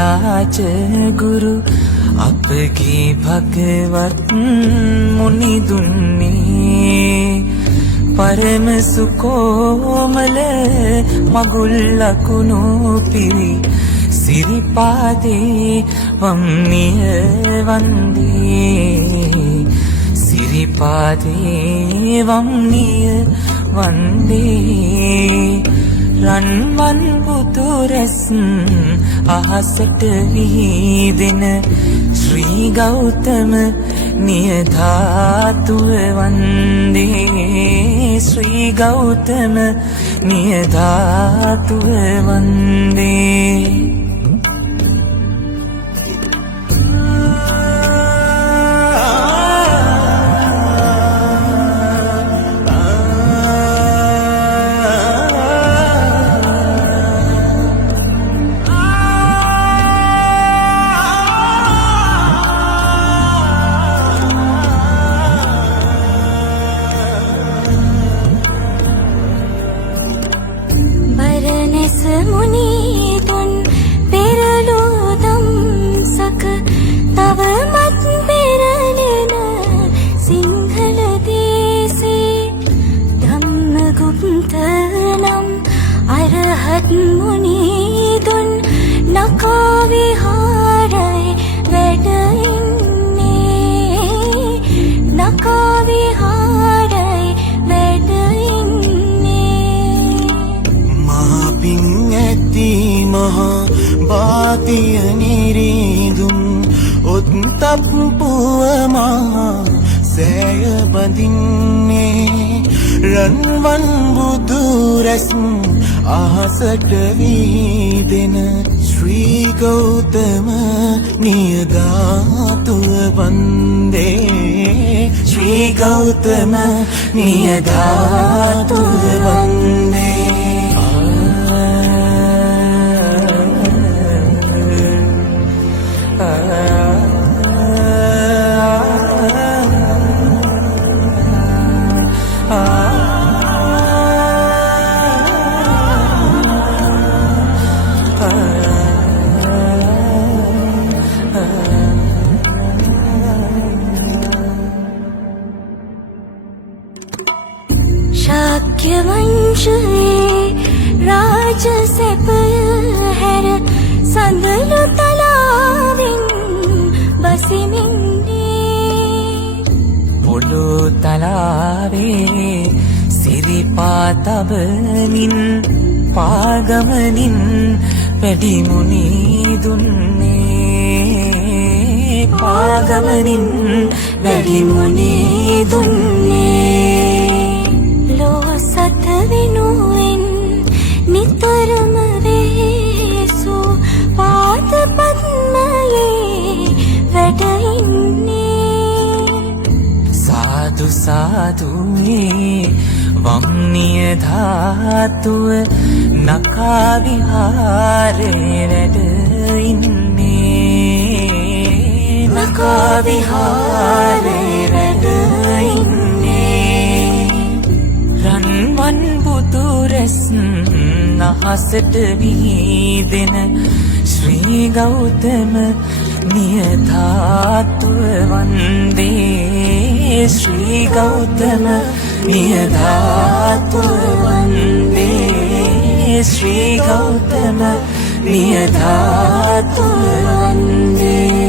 රාජ ගුරු අපගේ භගවත් මුනි දුන්නේ පරම සුකෝමල මගුල් ලකුණු පිරි සිරිපාදේ වම්නිය වන්දේ සිරිපාදේ වම්නිය වන්දේ රන්වන් පුතුරැස් අහසට විහිදෙන ශ්‍රී ගෞතම නියධාතුව වන්දේ ශ්‍රී ගෞතම නියධාතුව වන්දේ මුනිදුන් පෙරලෝදම් සක තවමත් පෙරලෙන සිංහල දේසේ ධම්මගුප්ත නම් අරහත් මුනිදුන් නකා විහාරයි වැඩ ඉන්නේ නකා විහාරයි වැඩ මහා බාතිය නිරිඳුම් ඔත්තප්පුව මහා සෑය බඳින්නේ රන්වන් බුදු රැස් අහසට වීදෙන ශ්‍රී ගෞතම නියධාතුව වන්දේ ශ්‍රී ගෞතම නියධාතුව වන්දේ ශාක්‍ය වංශයේ රාජ සැපය හැර සඳලු තලාවෙන් බසිමින්නේ පොළො තලාවේ සිරිපා තබමින් පාගමනින් වැඩිමුනි දුන්නේ පාගමනින් වැඩිමුනි දුන්නේ සත වෙනුවෙන් නිතරම වේසු පාද පද්මයේ වැඩ ඉන්නේ සාදු සාදුයේ වම්නිය ධාතුව නකා විහාරේ වැඩ ඉන්නේ නකා විහාරේ වැඩ රන්වන් බුදුරැස් අහසට විහිදෙන ශ්‍රී ගෞතම නියධාතුව වන්දේ ශ්‍රී ගෞතම නියධාතුව වන්දේ ශ්‍රී ගෞතම නියධාතුව වන්දේ